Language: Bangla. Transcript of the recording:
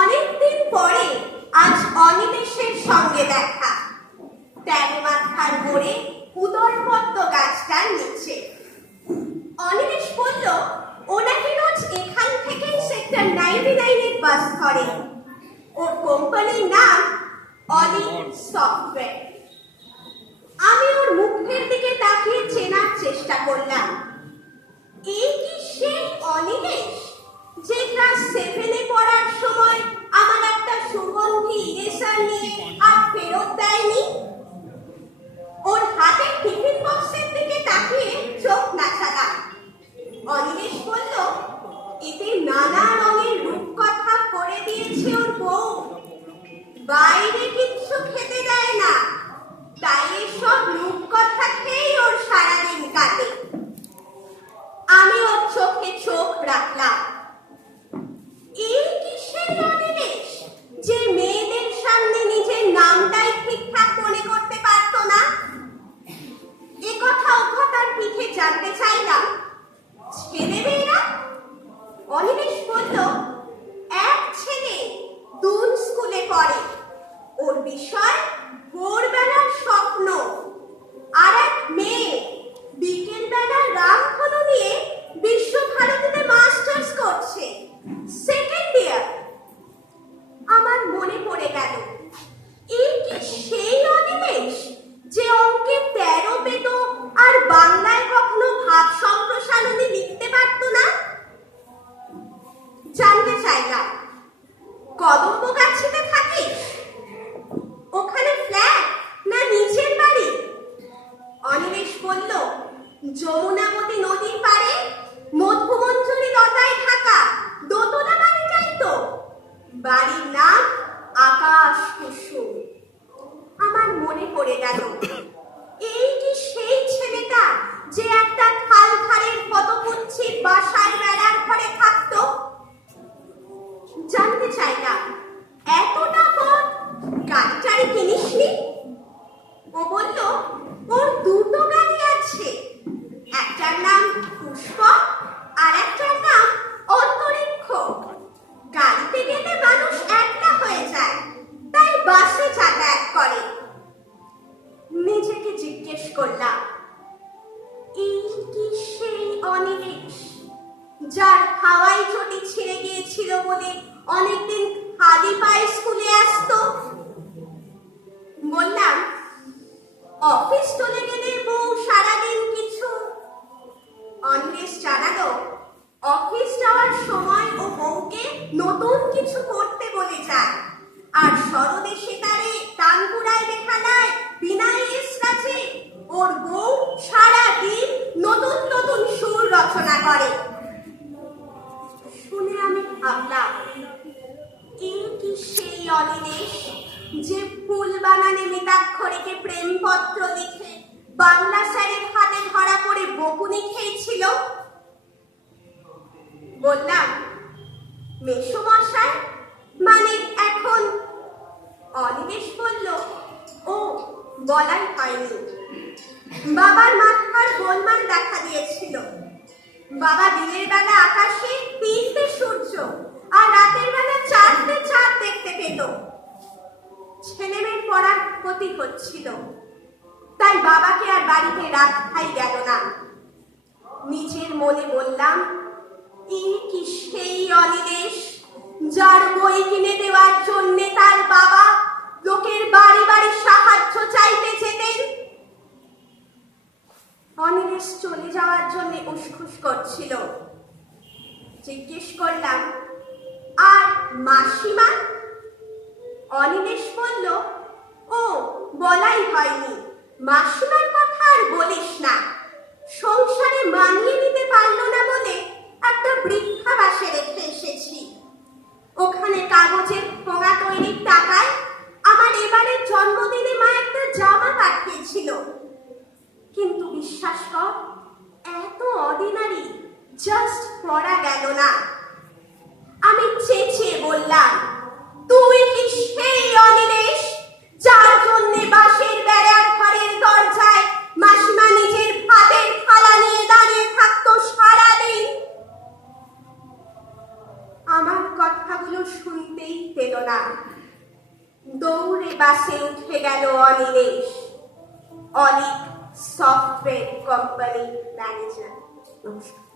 অনেকদিন পরে আজ অনিমেষের সঙ্গে দেখা। ট্যাগ মাথার মোড়ে উদরপদ্ম গাছটার নিচে। অনিমেষ বলল ও নাকি রোজ এখান থেকে সেক্টর 99-এর বাস ধরে। ওর কোম্পানির নাম অলি সফটওয়্যার। আমি ওর মুখের দিকে তাকিয়ে চেনার চেষ্টা করলাম। এই কি সেই অনিমেষ যে ক্লাস 7-এ পড়ার সময় আমার একটা সুগন্ধি ইরেজার নিয়ে আর ফেরত দেয়নি? ওর হাতের টিফিন বক্সের দিকে তাকিয়ে চোখ নাচালাম। অনিমেষ বলল এতে নানা রঙের রূপকথা করে দিয়েছে ওর বউ। বাইরে কিচ্ছু খেতে দেয় না, তাই এসব রূপকথা খেয়েই ওর সারাদিন কাটে। আমি ওর চোখে চোখ রাখলাম। এই কি সেই অনিমেষ যে মেয়েদের সামনে নিজের নামটাই ঠিকঠাক মনে করতে পারতো না? এ কথা ওঠা তার পিঠে জানতে চাইলাম। ছেলে মেয়েরা? অনিমেষ বলল এক ছেলে দুন স্কুলে পড়ে, ওর বিষয় ভোরবেলার স্বপ্ন। আর এক মেয়ে বিকেলবেলা রামধনু নিয়ে বিশ্বভারতীতে মাস্টার্স করছে, সেকেন্ড ইয়ার। আমার মনে পড়ে গেল, এই কি সেই অনিমেষ যে অঙ্কে 13 পেত আর বাংলায় কখনো ভাব সম্প্রসারণে লিখতে পারতো না? জানতে চাইলাম কদম্বগাছিতে থাকিস? ওখানে ফ্ল্যাট না নিচের বাড়ি? অনিমেষ বলল যমুনাবতী নদীর পাড়ে মধুমঞ্জরি লতায় থাকা দোতলা বাড়িটাই তো। বাড়ির নাম আকাশ কুসুম। আমার মনে পড়ে গেল, এই কি সেই ছেলেটা যে একটা খাল ধারের পদকুচ্ছির বাসায় বেড়ার ঘরে থাকতো? জানতে চাইলাম এতটা পথ গাড়ি কিনিসনি? ও বলল ওর দুটো গাড়ি আছে, একটার নাম পুষ্পক আর একটার নাম অন্তরিক্ষ। গাড়িতে গেলে মানুষ একটা হয়ে যায়, তাই বাসে যাতায়াত করে। নিজেকে জিজ্ঞেস করলাম, এই কি সেই অনিমেষ যার হাওয়াই চটি ছিঁড়ে গিয়েছিল বলে অনেকদিন খালি পায়ে স্কুলে আসতো? বললাম অফিস চলে গেলে বউ সারাদিন কিছু। অনিমেষ জানালো অফিস যাওয়ার সময় ও বউকে নতুন কিছু করতে বলে যায়, আর সরদেশে তারে তানপুরায় দেখালায় বিনায় এসরাছে ওর বউ সারাদিন নতুন নতুন সুর রচনা করে। শুনে আমি ভাবলাম, এই কি সেই অনিমেষ যে ফুল বানানে মিতাক্ষরীকে প্রেমপত্র লিখে বাংলা স্যারের হাতে ধরা পড়ে বকুনি খেয়েছিল? বললাম মেসোমশাই মানে এখন? অনিমেষ বলল ও বলাই হয়নি। বাবার মাথার গোলমাল দেখা দিয়েছিল। বাবা দিনের বেলা আকাশে 3টে সূর্য আর রাতের বেলা 4টে চাঁদ দেখতে পেত। ছেলেমেয়ের পড়ার ক্ষতি হচ্ছিল, তাই বাবাকে আর বাড়িতে রাখাই গেল না। নিজের মনে বললাম, এই কি সেই অনিমেষ যার বই কিনে দেওয়ার জন্য তার বাবা লোকের বাড়ি বাড়ি সাহায্য চাইতে যেতেন। অনিমেষ চলে যাওয়ার জন্য উসখুস করছিল। জিজ্ঞেস করলাম, আর মাসিমা? অনিমেষ বলল ও বলাই হয়নি, মাসিমার কথা আর বলিস না। সংসারে মানিয়ে নিতে পারলো না বলে একটা বৃদ্ধাবাসে রেখে এসেছি। ওখানে কাগজের ঠোঙা তৈরির টাকায় আমার এবারের জন্মদিনে মা একটা জামা পাঠিয়েছিল, কিন্তু বিশ্বাস কর এত অর্ডিনারি জাস্ট পরা গেল না। আমি চেঁচিয়ে বললাম, তুই কি সেই অনিমেষ যার জন্য বাঁশের বেড়ার ঘরের দরজায় মাসিমা নিজের ভাতের থালা নিয়ে দাঁড়িয়ে থাকতো সারাদিন? আমার কথাগুলো শুনতেই পেল না। দৌড়ে বাসে উঠে গেল অনিমেষ, অনেক সফটওয়্যার কোম্পানির ম্যানেজার। নমস্কার।